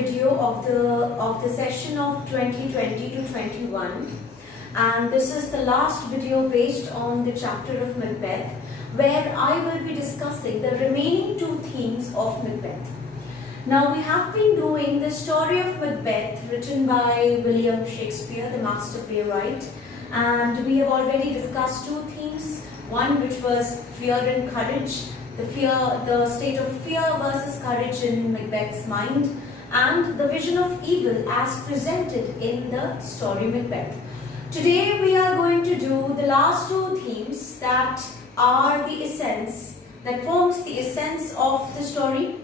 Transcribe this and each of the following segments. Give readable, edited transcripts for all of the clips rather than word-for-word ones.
video of the session of 2020 to 21, and this is the last video based on the chapter of Macbeth, where I will be discussing the remaining two themes of Macbeth. Now, we have been doing the story of Macbeth written by William Shakespeare, the master playwright, and we have already discussed two themes. One which was fear and courage, the state of fear versus courage in Macbeth's mind, and the vision of evil as presented in the story Macbeth. Today we are going to do the last two themes that are the essence, that forms the essence of the story,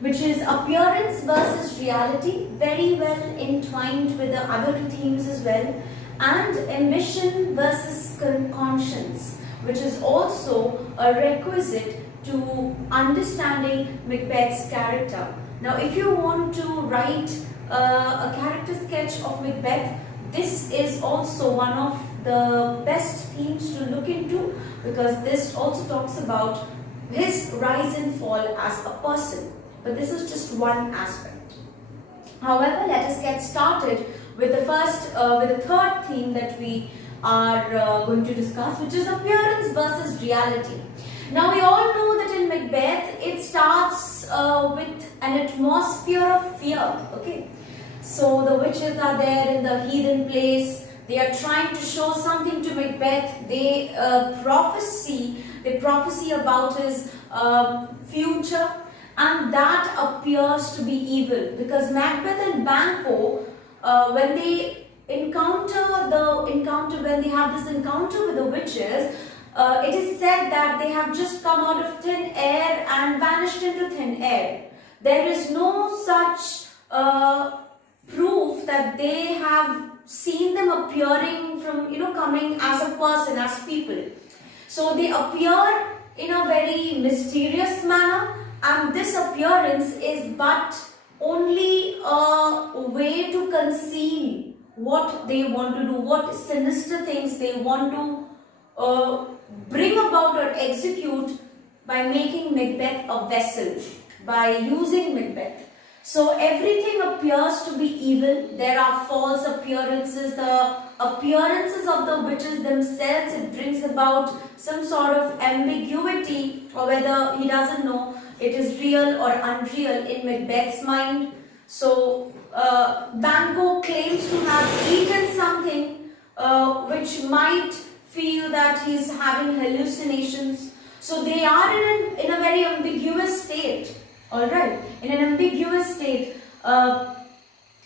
which is appearance versus reality, very well entwined with the other two themes as well, and ambition versus conscience, which is also a requisite to understanding Macbeth's character. Now, if you want to write a character sketch of Macbeth, this is also one of the best themes to look into, because this also talks about his rise and fall as a person. But this is just one aspect. However, let us get started with the third theme that we are going to discuss, which is appearance versus reality. Now, we all know that in Macbeth, it starts with an atmosphere of fear. Okay, so the witches are there in the heathen place. They are trying to show something to Macbeth. They prophesy about his future, and that appears to be evil, because Macbeth and Banquo, when they have this encounter with the witches, it is said that they have just come out of thin air and vanished into thin air. There is no such proof that they have seen them appearing from, coming as a person, as people. So they appear in a very mysterious manner, and this appearance is but only a way to conceal what they want to do, what sinister things they want to bring about or execute by making Macbeth a vessel, by using Macbeth. So everything appears to be evil. There are false appearances, the appearances of the witches themselves. It brings about some sort of ambiguity, or whether he doesn't know it is real or unreal in Macbeth's mind. So Banquo claims to have eaten something which might feel that he's having hallucinations. So they are in a very ambiguous state. Alright, in an ambiguous state,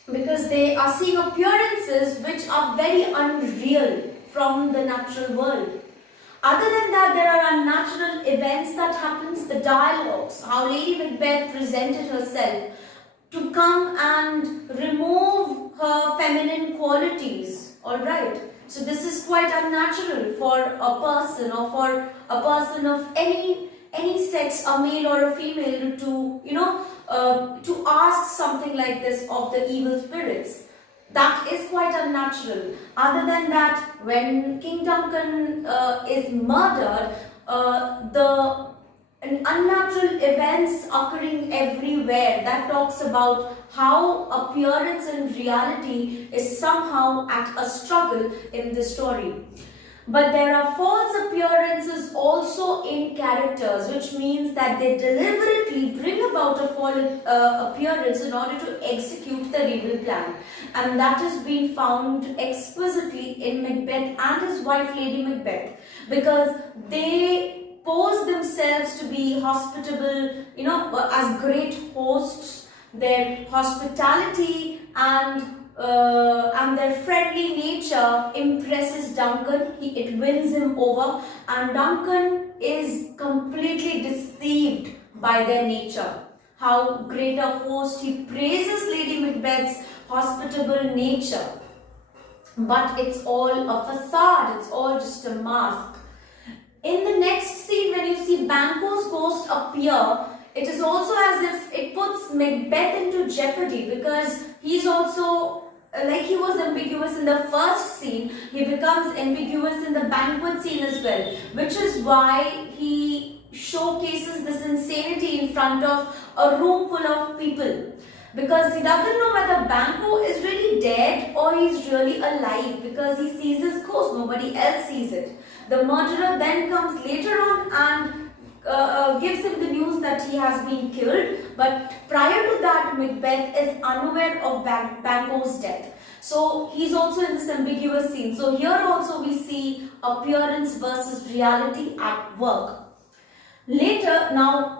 because they are seeing appearances which are very unreal from the natural world. Other than that, there are unnatural events that happens, the dialogues, how Lady Macbeth presented herself to come and remove her feminine qualities. Alright, so this is quite unnatural for a person, or for a person of any sex, a male or a female, to ask something like this of the evil spirits. That is quite unnatural. Other than that, when King Duncan is murdered, unnatural events occurring everywhere, that talks about how appearance and reality is somehow at a struggle in the story. But there are false appearances also in characters, which means that they deliberately bring about a false appearance in order to execute their evil plan. And that has been found exquisitely in Macbeth and his wife Lady Macbeth, because they pose themselves to be hospitable, as great hosts. Their hospitality and their friendly nature impresses Duncan. It wins him over, and Duncan is completely deceived by their nature. How great a host! He praises Lady Macbeth's hospitable nature, but it's all a facade, it's all just a mask. In the next scene, when you see Banquo's ghost appear, it is also as if it puts Macbeth into jeopardy, because he's also, like he was ambiguous in the first scene, he becomes ambiguous in the banquet scene as well, which is why he showcases this insanity in front of a room full of people. because he doesn't know whether Banquo is really dead or he's really alive, because he sees his ghost, nobody else sees it. The murderer then comes later on and gives him the news that he has been killed, but prior to that Macbeth is unaware of Banquo's death. So he's also in this ambiguous scene. So here also we see appearance versus reality at work. Later, now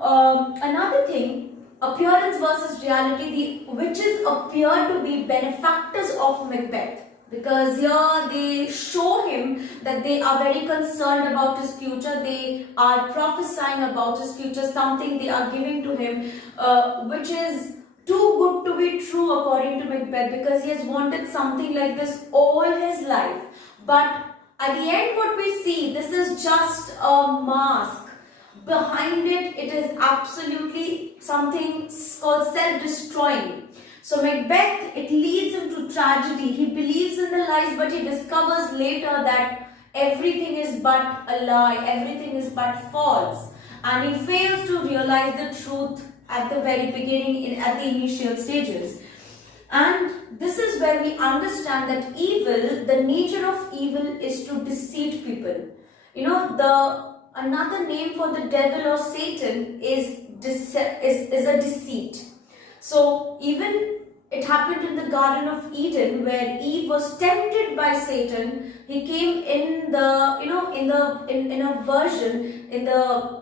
another thing, appearance versus reality, the witches appear to be benefactors of Macbeth, because here they show him that they are very concerned about his future, they are prophesying about his future, something they are giving to him which is too good to be true according to Macbeth, because he has wanted something like this all his life. But at the end what we see, this is just a mask. Behind it, it is absolutely something called self-destroying. So Macbeth, it leads him to tragedy. He believes in the lies, but he discovers later that everything is but a lie, everything is but false. And he fails to realize the truth at the very beginning, at the initial stages. And this is where we understand that evil, the nature of evil is to deceive people. You know, another name for the devil or Satan is a deceit. So even it happened in the Garden of Eden, where Eve was tempted by Satan. He came in the, in a version, in the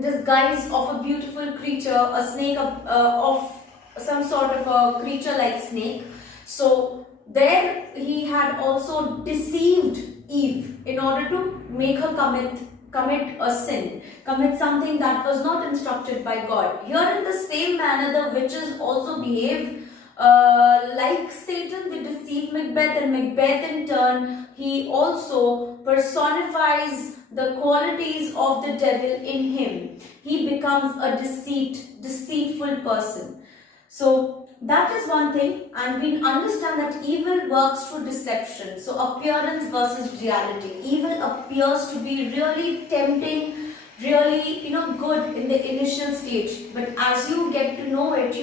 disguise of a beautiful creature, a snake of some sort of a creature like snake. So there he had also deceived Eve in order to make her commit a sin, commit something that was not instructed by God. Here in the same manner, the witches also behave like Satan. They deceive Macbeth, and Macbeth in turn, he also personifies the qualities of the devil in him. He becomes a deceitful person. So that is one thing, and we understand that evil works through deception. So appearance versus reality. Evil appears to be really tempting, really good in the initial stage, but as you get to know it,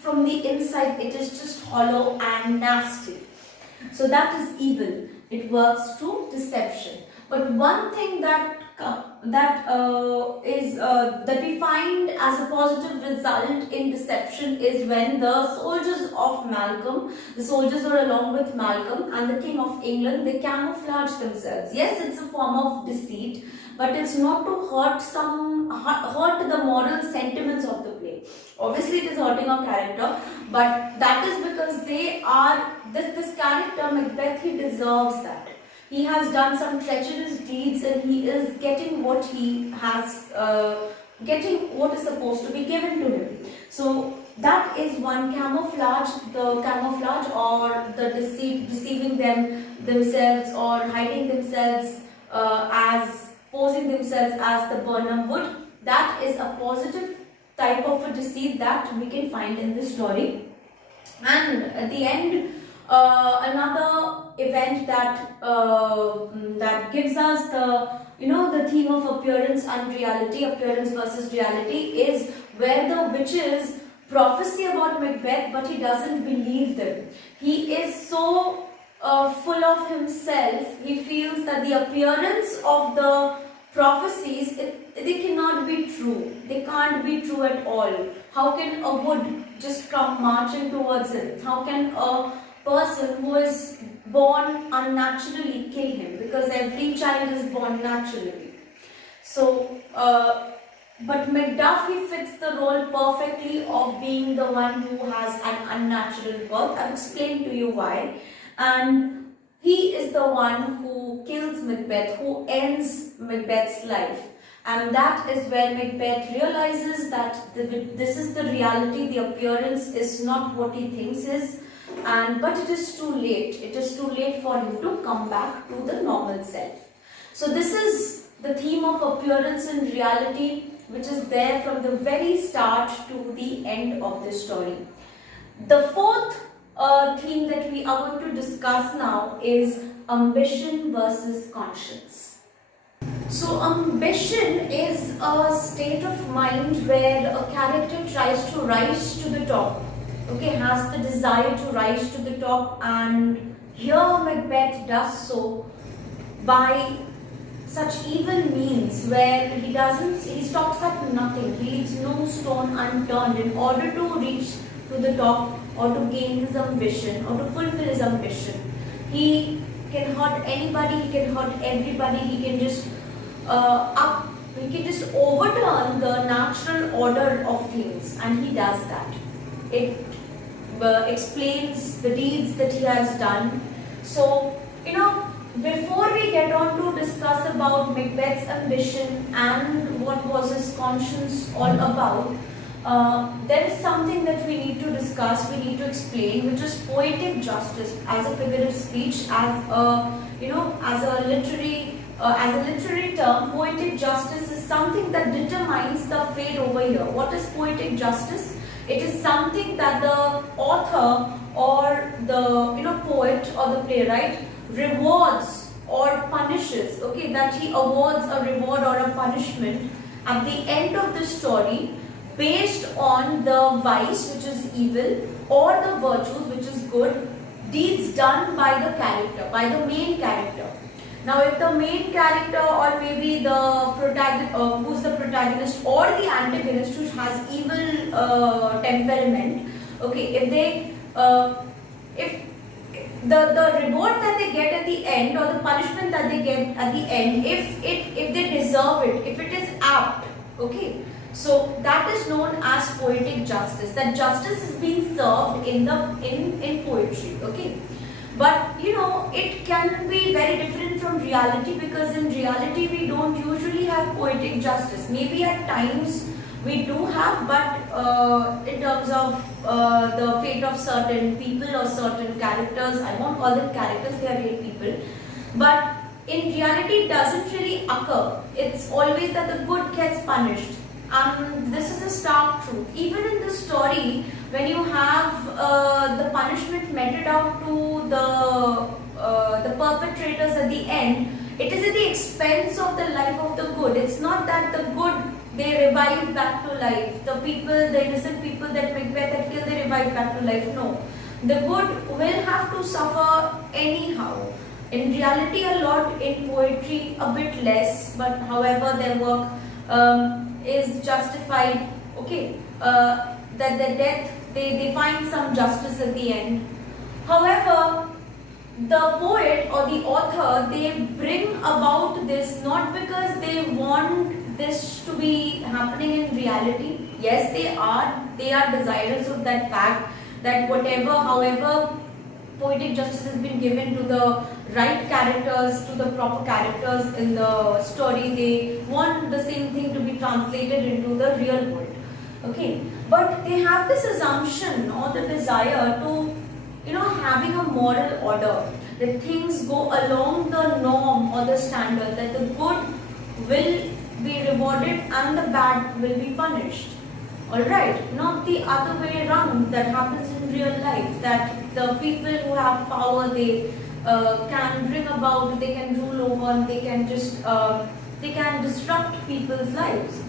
from the inside it is just hollow and nasty. So that is evil. It works through deception. But one thing that we find as a positive result in deception is when the soldiers of Malcolm, the soldiers were along with Malcolm and the King of England, they camouflage themselves. Yes, it's a form of deceit, but it's not to hurt the moral sentiments of the play. Obviously, it is hurting our character, but that is because they are this character Macbeth. He deserves that. He has done some treacherous deeds, and he is getting what he has, getting what is supposed to be given to him. So that is one camouflage, the camouflage or the deceiving themselves or hiding themselves as posing themselves as the Birnam wood. That is a positive type of a deceit that we can find in this story. And at the end, another event that gives us the theme of appearance and reality, appearance versus reality, is where the witches prophesy about Macbeth, but he doesn't believe them. He is so full of himself. He feels that the appearance of the prophecies, they cannot be true. They can't be true at all. How can a wood just come marching towards him? How can a person who is born unnaturally kill him? Because every child is born naturally. So, but Macduff, he fits the role perfectly of being the one who has an unnatural birth. I've explained to you why. And he is the one who kills Macbeth, who ends Macbeth's life. And that is where Macbeth realizes that this is the reality, the appearance is not what he thinks is. But it is too late. It is too late for him to come back to the normal self. So this is the theme of appearance and reality, which is there from the very start to the end of the story. The fourth theme that we are going to discuss now is ambition versus conscience. So ambition is a state of mind where a character tries to rise to the top. okay, has the desire to rise to the top, and here Macbeth does so by such evil means where he stops at nothing, he leaves no stone unturned in order to reach to the top or to gain his ambition or to fulfill his ambition. He can hurt anybody, he can hurt everybody, he can just overturn the natural order of things, and he does that. It explains the deeds that he has done. So, before we get on to discuss about Macbeth's ambition and what was his conscience all about, there is something that we need to discuss, we need to explain, which is poetic justice as a figure of speech, as a literary term. Poetic justice is something that determines the fate over here. What is poetic justice? It is something that the author or the poet or the playwright rewards or punishes, okay, that he awards a reward or a punishment at the end of the story based on the vice, which is evil, or the virtues, which is good, deeds done by the character, by the main character. Now, if the main character or maybe the protagonist, who's the protagonist or the antagonist who has evil temperament, okay, if the reward that they get at the end or the punishment that they get at the end, if they deserve it, if it is apt, okay, so that is known as poetic justice. That justice is being served in poetry, okay. But it can be very different from reality, because in reality we don't usually have poetic justice. Maybe at times we do have, but in terms of the fate of certain people or certain characters, I won't call them characters, they are real people, but in reality it doesn't really occur. It's always that the good gets punished, and this is a stark truth. Even in the story, when you have the punishment meted out to the perpetrators at the end, it is at the expense of the life of the good. It's not that the good, they revive back to life. The people, the innocent people that Macbeth had killed, they revive back to life. No. The good will have to suffer anyhow. In reality, a lot. In poetry, a bit less. But however, their work is justified. Okay. That the death, they find some justice at the end. However, the poet or the author, they bring about this not because they want this to be happening in reality. Yes, they are desirous of that fact, that however poetic justice has been given to the right characters, to the proper characters in the story, they want the same thing to be translated into the real world. Okay, but they have this assumption or the desire to having a moral order, that things go along the norm or the standard, that the good will be rewarded and the bad will be punished. Alright, not the other way around that happens in real life, that the people who have power, they can bring about, they can rule over, they can just they can disrupt people's lives.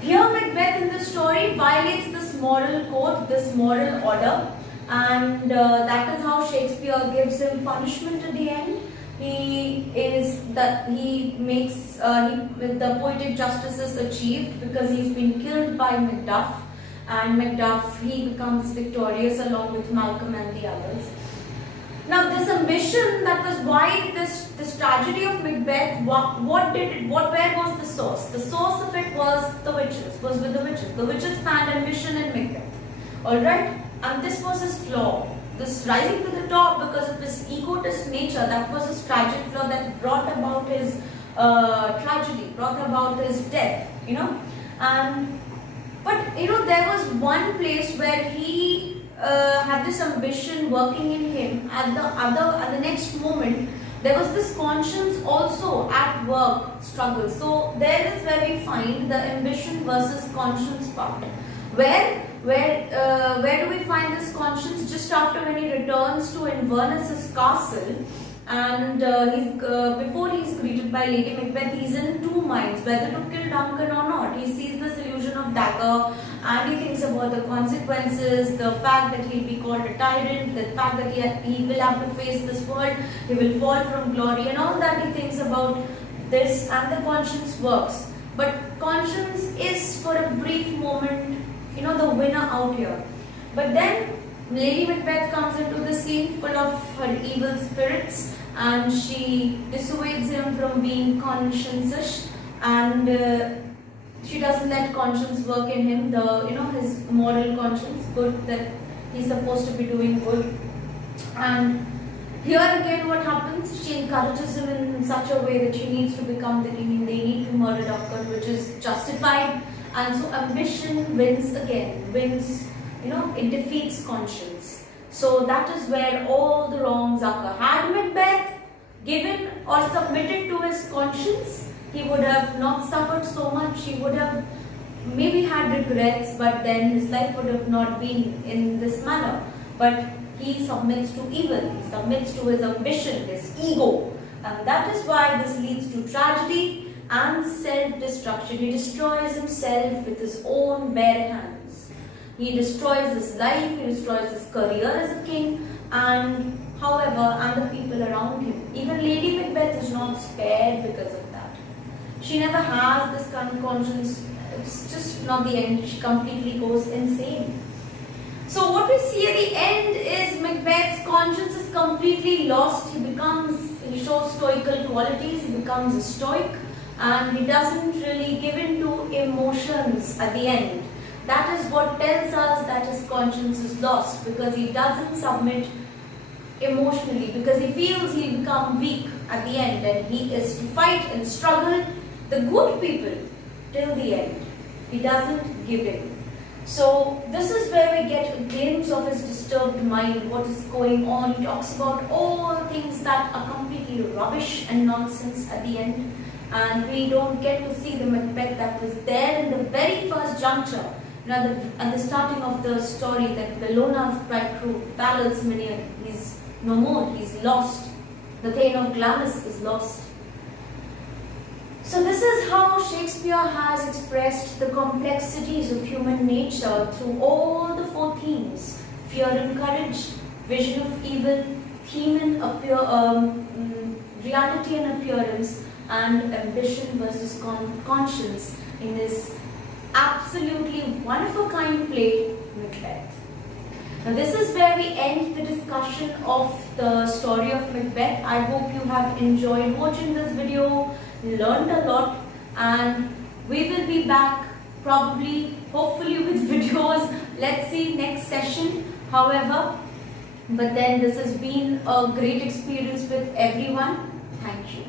Here Macbeth in the story violates this moral code, this moral order, and that is how Shakespeare gives him punishment at the end. The poetic justice is achieved because he's been killed by Macduff, and Macduff, he becomes victorious along with Malcolm and the others. Now this ambition, that was why this tragedy of Macbeth, where was the source? The source of it was with the witches. The witches found ambition in Macbeth. Alright? And this was his flaw. This rising to the top because of his egotist nature, that was his tragic flaw that brought about his tragedy, brought about his death, But there was one place where he had this ambition working in him. At the next moment, there was this conscience also at work struggle. So there is where we find the ambition versus conscience part. Where do we find this conscience? Just after when he returns to Inverness's castle, and before he's greeted by Lady Macbeth, he's in two minds whether to kill Duncan or not. He sees this illusion of dagger, and he thinks about the consequences, the fact that he'll be called a tyrant, the fact that he will have to face this world, he will fall from glory, and all that he thinks about this, and the conscience works. But conscience is for a brief moment, the winner out here. But then Lady Macbeth comes into the scene full of her evil spirits, and she dissuades him from being conscientious, and she doesn't let conscience work in him, his moral conscience, good, that he's supposed to be doing good. And here again what happens, she encourages him in such a way that he needs to become the king, they need to murder Duncan, which is justified, and so ambition wins again, it defeats conscience. So that is where all the wrongs occur. Had Macbeth given or submitted to his conscience, he would have not suffered so much. He would have maybe had regrets, but then his life would have not been in this manner. But he submits to evil, he submits to his ambition, his ego, and that is why this leads to tragedy and self-destruction. He destroys himself with his own bare hands. He destroys his life, he destroys his career as a king, and the people around him. Even Lady Macbeth is not spared because of that. She never has this kind of conscience. It's just not the end. She completely goes insane. So what we see at the end is Macbeth's conscience is completely lost. He shows stoical qualities, he becomes a stoic, and he doesn't really give in to emotions at the end. That is what tells us that his conscience is lost, because he doesn't submit emotionally, because he feels he'll become weak at the end, and he is to fight and struggle the good people till the end. He doesn't give in. So this is where we get a glimpse of his disturbed mind, what is going on. He talks about all things that are completely rubbish and nonsense at the end, and we don't get to see the Macbeth that was there in the very first juncture. At the starting of the story, that Bellona's bridegroom, Valor's minion, he's no more, he's lost. The Thane of Glamis is lost. So this is how Shakespeare has expressed the complexities of human nature through all the four themes: fear and courage, vision of evil, theme and reality and appearance, and ambition versus conscience, in his absolutely one-of-a-kind play, Macbeth. Now this is where we end the discussion of the story of Macbeth. I hope you have enjoyed watching this video, learned a lot, and we will be back probably, hopefully, with videos. Let's see next session. However, but then this has been a great experience with everyone. Thank you.